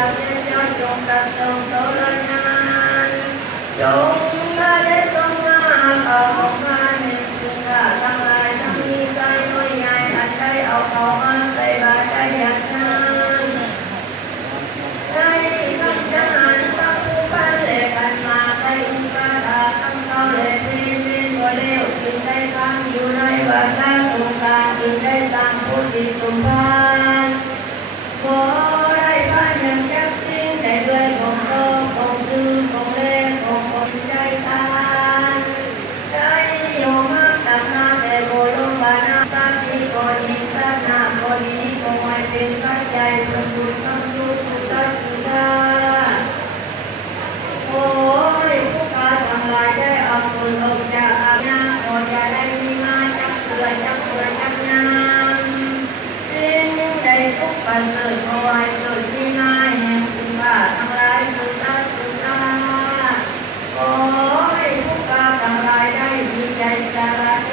เจ้าจงจงตัดจงโตละนานจงมาได้ทรงมาเข้ามาในสิ่งทั้งหลายทั้งมีใจน้อยใหญ่อันใดเอาเข้ามาใส่บาตรได้อย่างนั้นได้ทั้งทหารทั้งผู้พันและกันมาใครอุปการะทั้งเขาและเพื่อนตัวเลี้ยวกินได้ทั้งอยู่ในบาตรสงฆ์การกินได้ตามผู้ที่สมบูรณ์